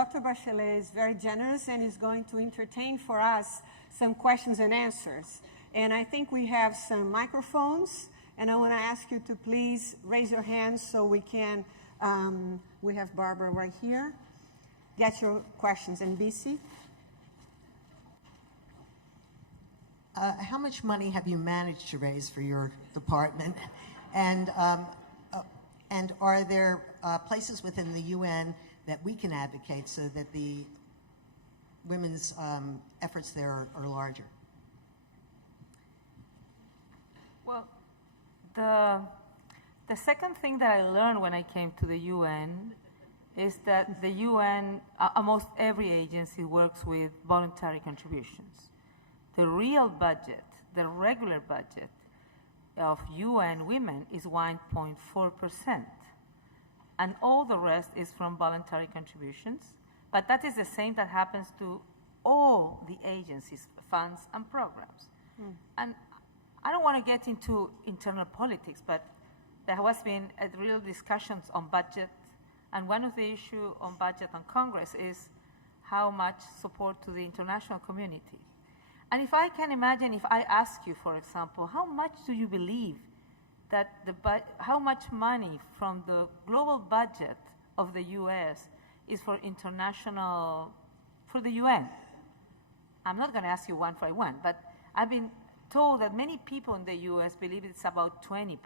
Dr. Bachelet is very generous and is going to entertain for us some questions and answers. And I think we have some microphones, and I want to ask you to please raise your hands so we can, we have Barbara right here. Get your questions. And BC? How much money have you managed to raise for your department? And are there places within the UN that we can advocate so that the women's efforts there are larger? Well, the second thing that I learned when I came to the UN is that the UN, almost every agency, works with voluntary contributions. The real budget, the regular budget of UN women is 1.4%. And all the rest is from voluntary contributions. But that is the same that happens to all the agencies, funds, and programs. And I don't want to get into internal politics, but there has been real discussions on budget. And one of the issues on budget on Congress is how much support to the international community. And if I can imagine, if I ask you, for example, how much do you believe that how much money from the global budget of the US is for the UN? I'm not going to ask you one by one, but I've been told that many people in the US believe it's about 20%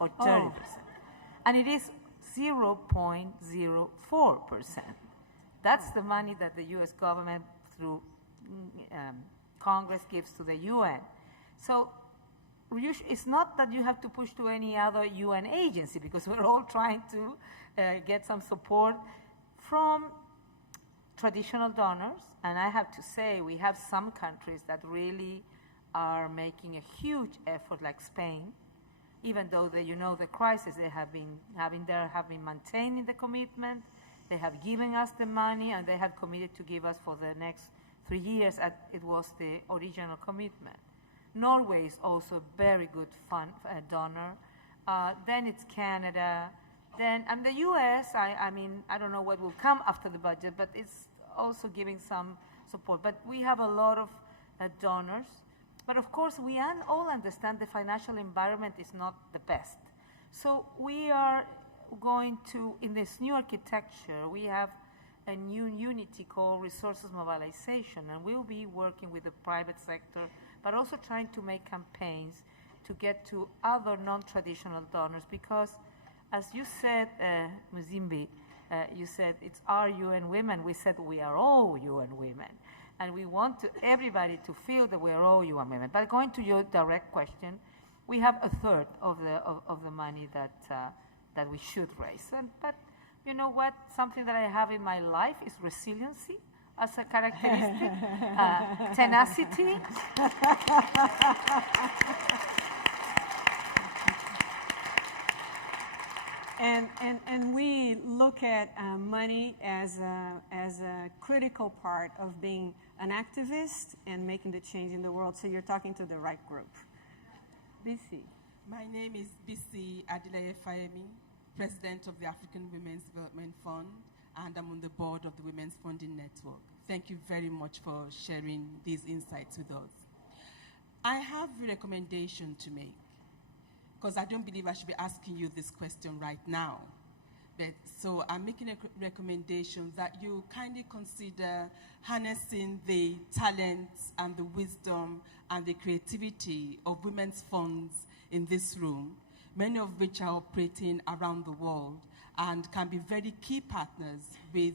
or 30%. And it is 0.04%. That's the money that the US government through Congress gives to the UN. So it's not that you have to push to any other UN agency, because we're all trying to get some support from traditional donors. And I have to say, we have some countries that really are making a huge effort, like Spain, even though the crisis they have been having there, have been maintaining the commitment. They have given us the money, and they have committed to give us for the next 3 years, as it was the original commitment. Norway is also a very good donor. Then it's Canada. Then, and the US, I mean, I don't know what will come after the budget, but it's also giving some support. But we have a lot of donors. But of course, we all understand the financial environment is not the best. So we are going to, in this new architecture, we have a new unity called resources mobilization, and we'll be working with the private sector, but also trying to make campaigns to get to other non-traditional donors, because as you said, Muzimbi, you said it's our UN women. We said we are all UN women, and we want everybody to feel that we are all UN women. But going to your direct question, we have a third of the money that we should raise. But you know what? Something that I have in my life is resiliency as a characteristic, tenacity. And we look at money as a critical part of being an activist and making the change in the world. So you're talking to the right group. BC. My name is BC Adilaye Fayemi, President of the African Women's Development Fund, and I'm on the board of the Women's Funding Network. Thank you very much for sharing these insights with us. I have a recommendation to make, because I don't believe I should be asking you this question right now. So I'm making a recommendation that you kindly consider harnessing the talents and the wisdom and the creativity of women's funds in this room, many of which are operating around the world and can be very key partners with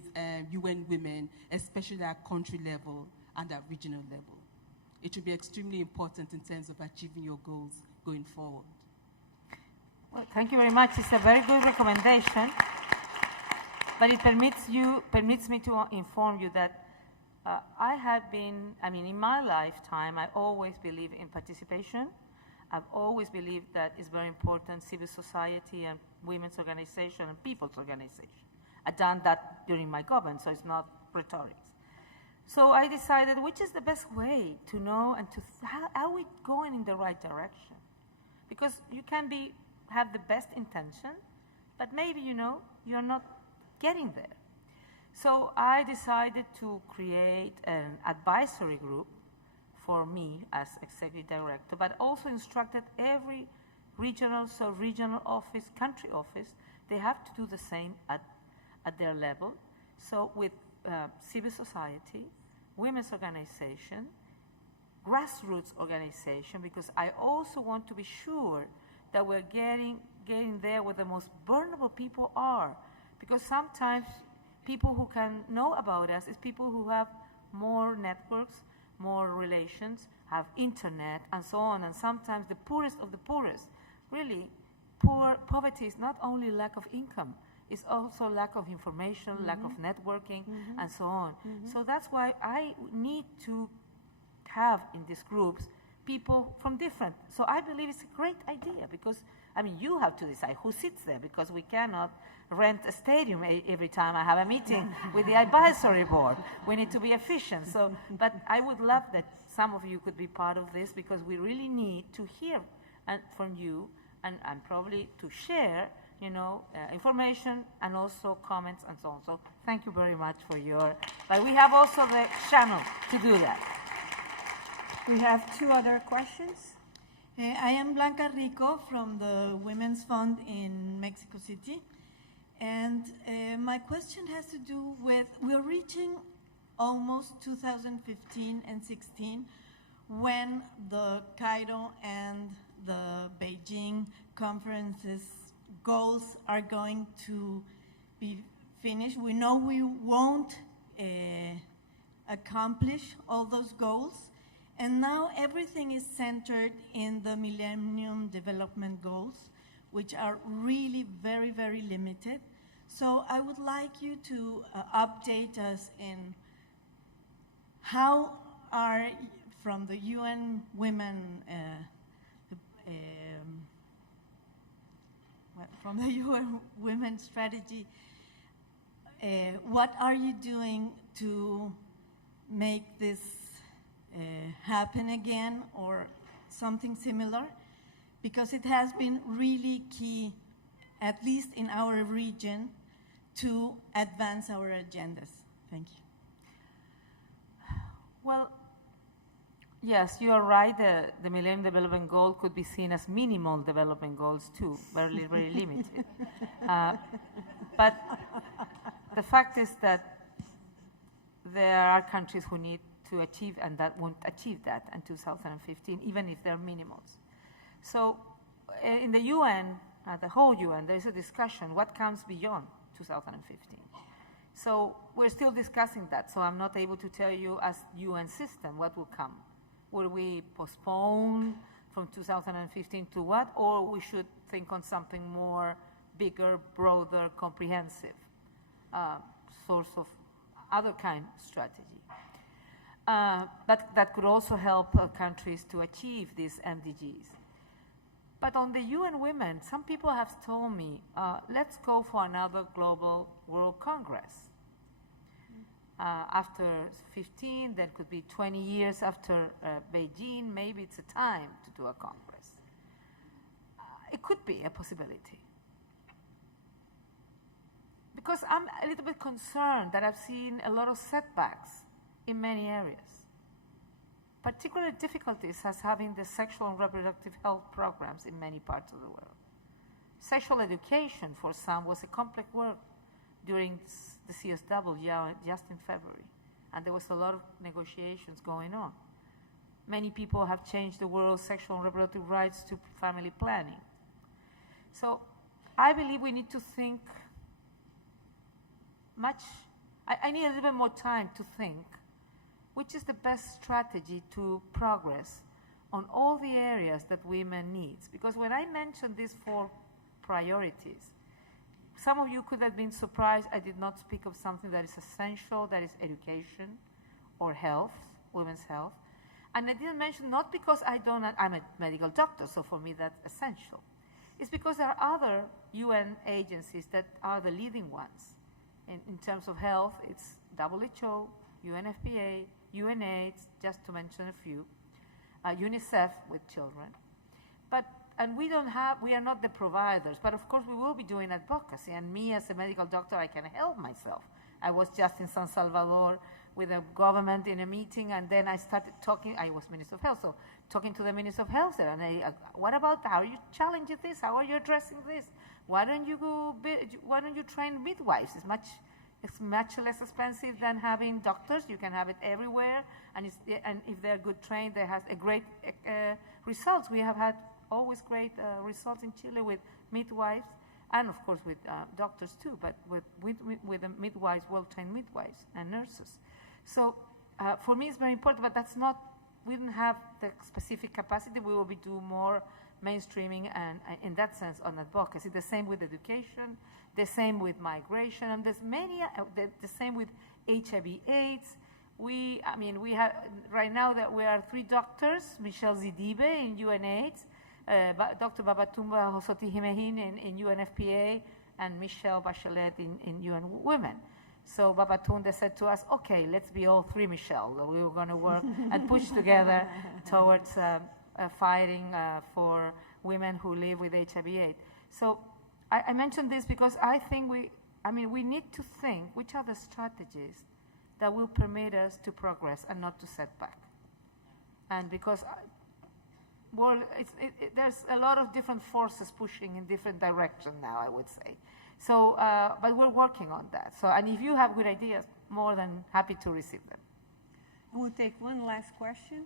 UN women, especially at country level and at regional level. It will be extremely important in terms of achieving your goals going forward. Well, thank you very much. It's a very good recommendation, but it permits me to inform you that in my lifetime, I always believe in participation. I've always believed that it's very important, civil society and women's organization and people's organization. I've done that during my government, so it's not rhetoric. So I decided which is the best way to know and to how are we going in the right direction? Because you can have the best intention, but maybe you're not getting there. So I decided to create an advisory group for me as executive director, but also instructed every regional, sub-regional office, country office, they have to do the same at their level. So with civil society, women's organization, grassroots organization, because I also want to be sure that we're getting there where the most vulnerable people are. Because sometimes people who can know about us is people who have more networks, more relations, have internet, and so on. And sometimes the poorest of the poorest. Really, poverty is not only lack of income, it's also lack of information, lack of networking, and so on. So that's why I need to have in these groups people from different. So I believe it's a great idea because, I mean, you have to decide who sits there because we cannot rent a stadium every time I have a meeting with the advisory board. We need to be efficient. So, but I would love that some of you could be part of this because we really need to hear from you and probably to share, you know, information and also comments and so on. So thank you very much for your, but we have also the channel to do that. We have two other questions. I am Blanca Rico from the Women's Fund in Mexico City. And my question has to do with, we're reaching almost 2015 and 16 when the Cairo and the Beijing conferences goals are going to be finished. We know we won't accomplish all those goals. And now everything is centered in the Millennium Development Goals, which are really very, very limited. So I would like you to update us in how are, from the UN Women, from the UN Women Strategy, what are you doing to make this happen again or something similar? Because it has been really key, at least in our region, to advance our agendas. Thank you. Well, yes, you are right. The Millennium Development Goal could be seen as minimal development goals too, very, very limited. But the fact is that there are countries who need to achieve and that won't achieve that in 2015, even if they're minimals. So in the UN, the whole UN, there is a discussion, what comes beyond 2015? So we're still discussing that, so I'm not able to tell you as UN system what will come. Will we postpone from 2015 to what, or we should think on something more bigger, broader, comprehensive, source of other kind of strategy? That could also help countries to achieve these MDGs. But on the UN Women, some people have told me, let's go for another global World Congress. After 15, that could be 20 years after Beijing, maybe it's a time to do a Congress. It could be a possibility. Because I'm a little bit concerned that I've seen a lot of setbacks in many areas. Particular difficulties as having the sexual and reproductive health programs in many parts of the world. Sexual education for some was a complex work during the CSW just in February, and there was a lot of negotiations going on. Many people have changed the world's sexual and reproductive rights to family planning. So I believe we need to think much. I need a little bit more time to think which is the best strategy to progress on all the areas that women need. Because when I mentioned these 4 priorities, some of you could have been surprised I did not speak of something that is essential, that is education or health, women's health. And I didn't mention, not because I'm a medical doctor, so for me that's essential. It's because there are other UN agencies that are the leading ones. In terms of health, it's WHO, UNFPA, UNAIDS, just to mention a few, UNICEF with children. And we are not the providers, but of course we will be doing advocacy, and me as a medical doctor, I can help myself I was just in San Salvador with the government in a meeting, and then I started talking. I was Minister of Health, so talking to the Minister of Health there, and what about how are you challenging this? How are you addressing this? Why don't you train midwives? It's much less expensive than having doctors. You can have it everywhere, and if they're good trained, they have a great results. We have had always great results in Chile with midwives, and of course with doctors too, but with the midwives, well-trained midwives and nurses. So for me, it's very important, but that's not. We didn't have the specific capacity. We will be doing more mainstreaming and in that sense on advocacy. The same with education, the same with migration, and there's many, the same with HIV/AIDS. We have, right now that we are 3 doctors, Michelle Zidibe in UNAIDS, Dr. Babatunde Hosoti-Himehin in UNFPA, and Michelle Bachelet in UN Women. So Babatunde said to us, okay, let's be all 3 Michelle. We were going to work and push together towards fighting for women who live with HIV/AIDS. So I mentioned this because I think we need to think which are the strategies that will permit us to progress and not to set back. And because there's a lot of different forces pushing in different directions now, I would say. So, but we're working on that. So, and if you have good ideas, more than happy to receive them. We'll take one last question.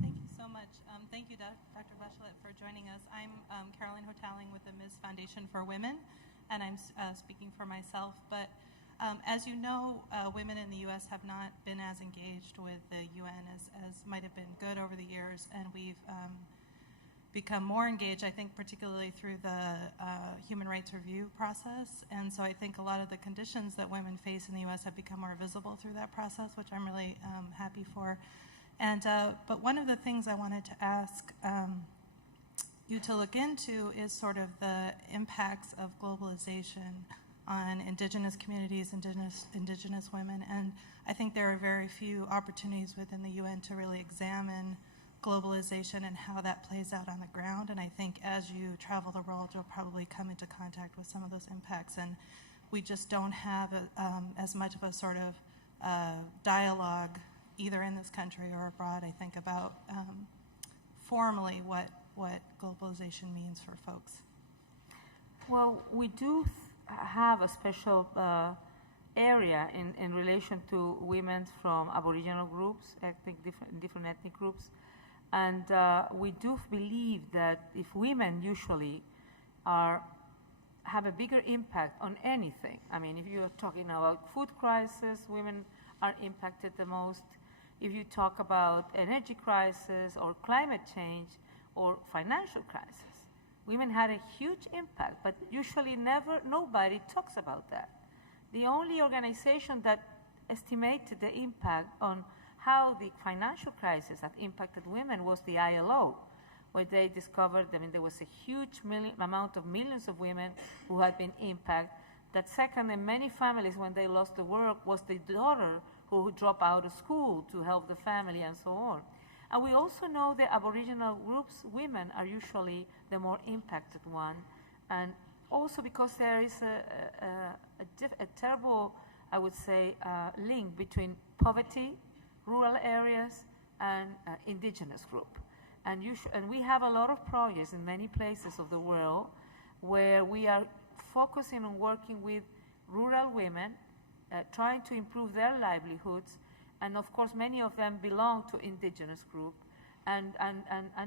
Thank you so much. Thank you, Dr. Bachelet, for joining us. I'm Caroline Hotaling with the Ms. Foundation for Women, and I'm speaking for myself. But as you know, women in the U.S. have not been as engaged with the UN as might have been good over the years, and we've become more engaged, I think, particularly through the human rights review process. And so I think a lot of the conditions that women face in the U.S. have become more visible through that process, which I'm really happy for. And but one of the things I wanted to ask you to look into is sort of the impacts of globalization on indigenous communities, indigenous women. And I think there are very few opportunities within the UN to really examine globalization and how that plays out on the ground. And I think as you travel the world, you'll probably come into contact with some of those impacts. And we just don't have as much of a sort of dialogue, either in this country or abroad, I think, about formally what globalization means for folks. Well, we do have a special area in relation to women from Aboriginal groups, different ethnic groups. And we do believe that if women usually have a bigger impact on anything, I mean, if you're talking about food crisis, women are impacted the most. If you talk about energy crisis or climate change or financial crisis, women had a huge impact, but usually nobody talks about that. The only organization that estimated the impact on how the financial crisis had impacted women was the ILO, where they discovered, there was a huge amount of millions of women who had been impacted. That second, in many families, when they lost the work, was the daughter who would drop out of school to help the family and so on. And we also know that Aboriginal groups, women are usually the more impacted one. And also because there is a terrible, I would say, link between poverty, rural areas, and indigenous group. And we have a lot of projects in many places of the world where we are focusing on working with rural women, trying to improve their livelihoods, and of course many of them belong to indigenous group, and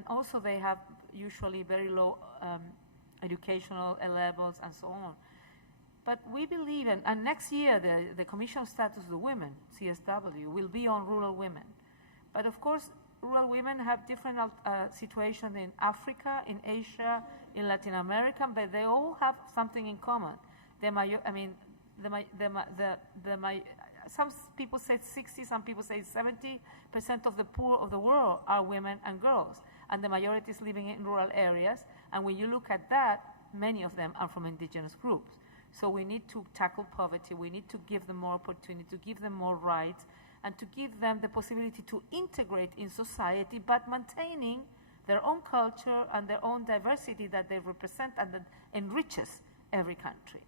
also they have usually very low educational levels and so on. But we believe, and next year the Commission on Status of the Women, CSW, will be on rural women. But of course, rural women have different situations in Africa, in Asia, in Latin America, but they all have something in common. Some people say 60, some people say 70% of the poor of the world are women and girls, and the majority is living in rural areas. And when you look at that, many of them are from indigenous groups. So we need to tackle poverty. We need to give them more opportunity, to give them more rights, and to give them the possibility to integrate in society, but maintaining their own culture and their own diversity that they represent and that enriches every country.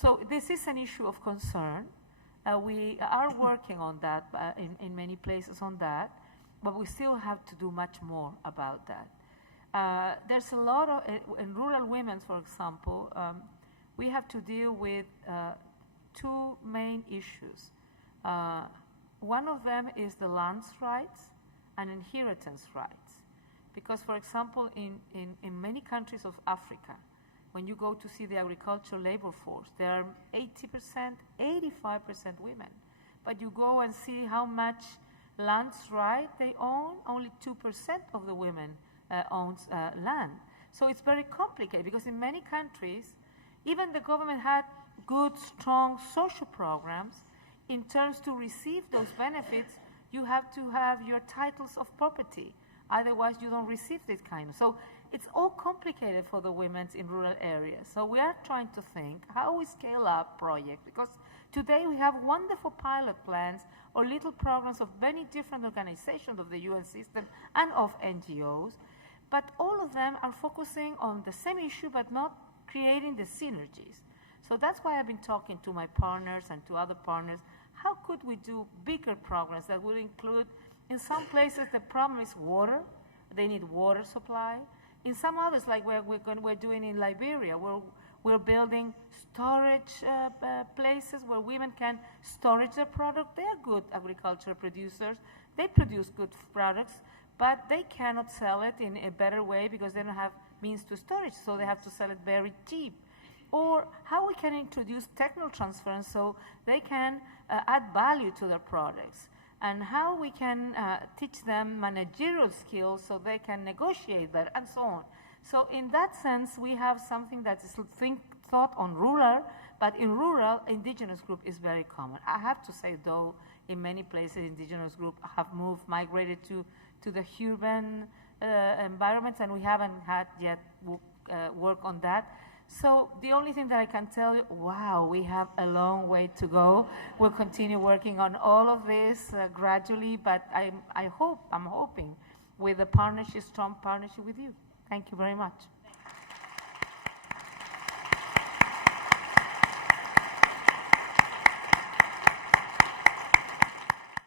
So this is an issue of concern. We are working on that in many places on that, but we still have to do much more about that. There's a lot of, in rural women, for example, we have to deal with two main issues. One of them is the land rights and inheritance rights. Because, for example, in many countries of Africa, when you go to see the agricultural labor force, there are 80%, 85% women. But you go and see how much land right they own, only 2% of the women owns land. So it's very complicated because in many countries, even the government had good, strong social programs. In terms to receive those benefits, you have to have your titles of property. Otherwise, you don't receive this kind of. So it's all complicated for the women in rural areas. So we are trying to think how we scale up projects, because today we have wonderful pilot plans or little programs of many different organizations of the UN system and of NGOs, but all of them are focusing on the same issue but not creating the synergies. So that's why I've been talking to my partners and to other partners. How could we do bigger programs that would include, in some places the problem is water, they need water supply. In some others, like we're doing in Liberia, we're building storage places where women can storage their product. They are good agricultural producers. They produce good products, but they cannot sell it in a better way because they don't have means to storage, so they have to sell it very cheap. Or how we can introduce technical transference so they can add value to their products, and how we can teach them managerial skills so they can negotiate better, and so on. So in that sense, we have something that is thought on rural, but in rural, indigenous group is very common. I have to say, though, in many places, indigenous group have migrated to the urban environments, and we haven't had yet work on that. So the only thing that I can tell you, wow, we have a long way to go. We'll continue working on all of this gradually, but I'm hoping with a partnership, strong partnership with you. Thank you very much.